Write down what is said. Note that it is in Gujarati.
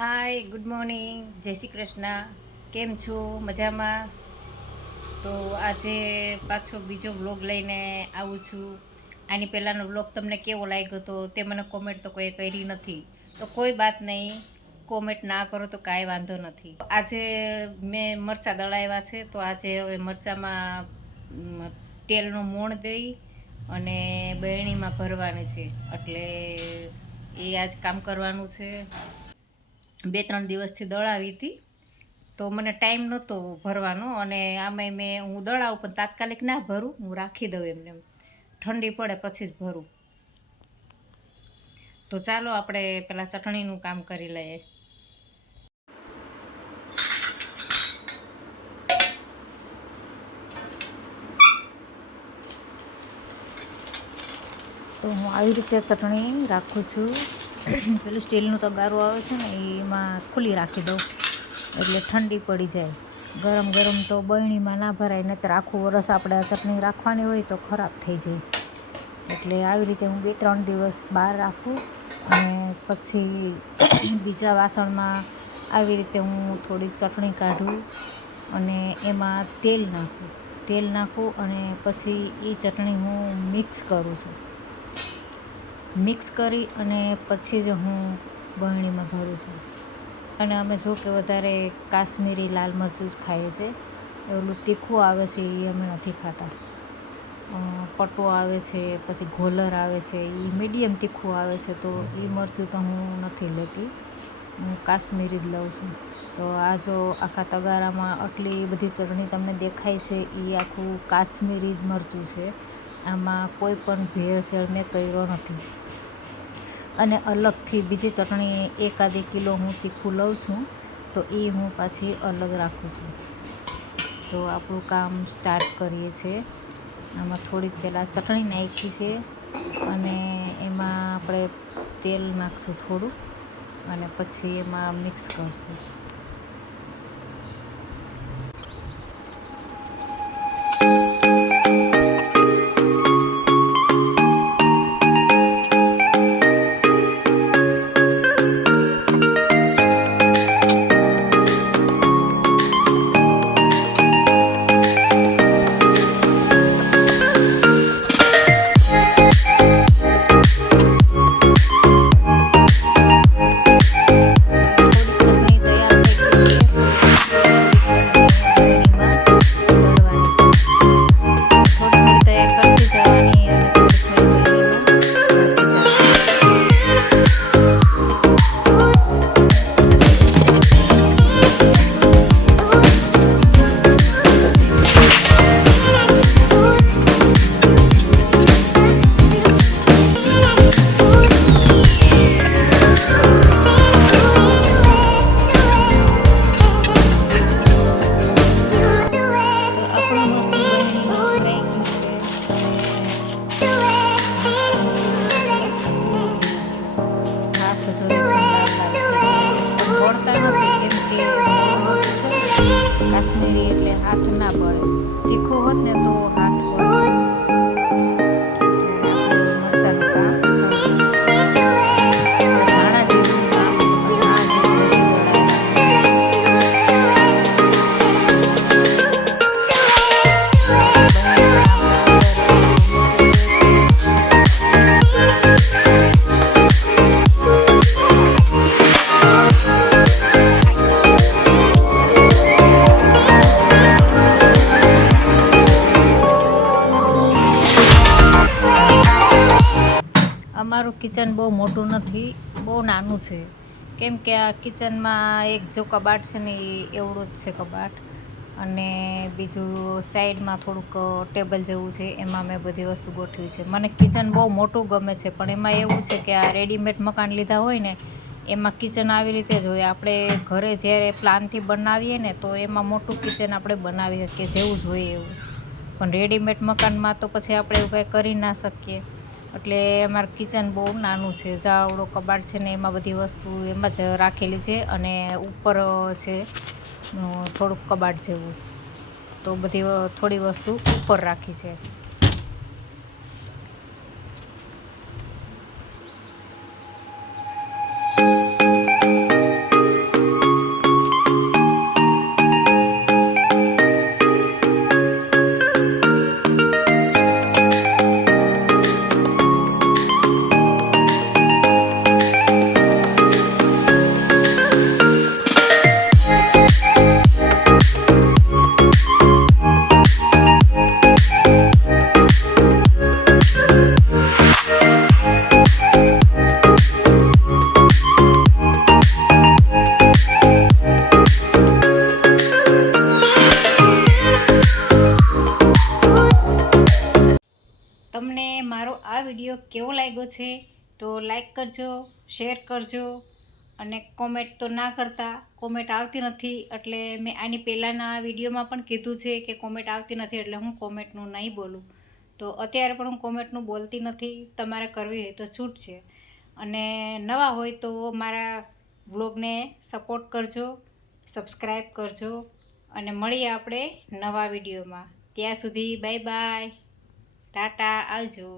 હાય, ગુડ મોર્નિંગ, જય શ્રી કૃષ્ણ. કેમ છો? મજામાં? તો આજે પાછો બીજો વ્લોગ લઈને આવું છું. આની પહેલાંનો વ્લોગ તમને કેવો લાગ્યો તો તે મને કોમેન્ટ તો કોઈ કરી નથી, તો કોઈ વાત નહીં, કોમેન્ટ ના કરો તો કાંઈ વાંધો નથી. આજે મેં મરચાં દળાવ્યા છે, તો આજે હવે મરચાંમાં તેલનું મોણ દઈ અને બરણીમાં ભરવાની છે, એટલે એ આજ કામ કરવાનું છે. 2-3 દિવસથી દળાવી હતી, તો મને ટાઈમ નહોતો ભરવાનો, અને આમાંય હું દળાવું પણ તાત્કાલિક ના ભરું, હું રાખી દઉં એમને, ઠંડી પડે પછી જ ભરું. તો ચાલો આપણે પહેલાં ચટણીનું કામ કરી લઈએ. તો હું આવી રીતે ચટણી રાખું છું. પેલું સ્ટીલનું તગારું આવે છે ને, એમાં ખુલ્લી રાખી દઉં એટલે ઠંડી પડી જાય. ગરમ ગરમ તો બરણીમાં ના ભરાય, નહીંતર આખું વરસ આપણે આ ચટણી રાખવાની હોય તો ખરાબ થઈ જાય. એટલે આવી રીતે હું 2-3 દિવસ બહાર રાખું, અને પછી બીજા વાસણમાં આવી રીતે હું થોડીક ચટણી કાઢું અને એમાં તેલ નાખું અને પછી એ ચટણી હું મિક્સ કરું છું. મિક્સ કરી અને પછી જ હું બરણીમાં ભરું છું. અને અમે જો કે વધારે કાશ્મીરી લાલ મરચું જ ખાઈએ છીએ, એવું તીખું આવે છે એ અમે નથી ખાતા. પટ્ટો આવે છે, પછી ગોલર આવે છે, એ મીડિયમ તીખું આવે છે, તો એ મરચું તો હું નથી લેતી, હું કાશ્મીરી જ લઉં છું. તો આ જો આખા તગારામાં આટલી બધી ચટણી તમને દેખાય છે, એ આખું કાશ્મીરી જ મરચું છે. આમાં કોઈ પણ ભેળસેળ મેં કર્યો નથી. અને અલગથી બીજી ચટણી 1-2 કિલો હું તીખું લઉં છું, તો એ હું પાછી અલગ રાખું છું. તો આપણું કામ સ્ટાર્ટ કરીએ છીએ. આમાં થોડીક પહેલાં ચટણી નાખી છે, અને એમાં આપણે તેલ નાખશું થોડું, અને પછી એમાં મિક્સ કરશું. કાશ્મીરી એટલે હાથ ના પડે, તીખું હોત ને તો હાથ પડે. મરચાંનું કામ ધાણા જેવું કામ અમારું કિચન બહુ મોટું નથી, બહુ નાનું છે. કેમ કે આ કિચનમાં એક જો કબાટ છે ને, એ એવડું જ છે કબાટ, અને બીજું સાઈડમાં થોડુંક ટેબલ જેવું છે, એમાં મેં બધી વસ્તુ ગોઠવી છે. મને કિચન બહુ મોટું ગમે છે, પણ એમાં એવું છે કે આ રેડીમેડ મકાન લીધા હોય ને, એમાં કિચન આવી રીતે જ હોય. આપણે ઘરે જ્યારે પ્લાનથી બનાવીએ ને, તો એમાં મોટું કિચન આપણે બનાવી શકીએ જેવું જોઈએ એવું, પણ રેડીમેડ મકાનમાં તો પછી આપણે એવું કાંઈ કરી ના શકીએ. એટલે અમારું કિચન બહુ નાનું છે. જાવડો કબાટ છે ને, એમાં બધી વસ્તુ એમાં જ રાખેલી છે, અને ઉપર છે થોડુંક કબાટ જેવું, તો બધી થોડી વસ્તુ ઉપર રાખી છે. છે તો લાઈક કરજો, શેર કરજો અને કોમેન્ટ તો ના કરતા. કોમેન્ટ આવતી નથી એટલે મેં આની પહેલાંના વિડીયોમાં પણ કીધું છે કે કોમેન્ટ આવતી નથી એટલે હું કોમેન્ટનું નહીં બોલું. તો અત્યારે પણ હું કોમેન્ટનું બોલતી નથી. તમારે કરવી હોય તો છૂટ છે. અને નવા હોય તો મારા વ્લોગને સપોર્ટ કરજો, સબસ્ક્રાઈબ કરજો અને મળીએ આપણે નવા વિડીયોમાં. ત્યાં સુધી બાય બાય, ટાટા, આવજો.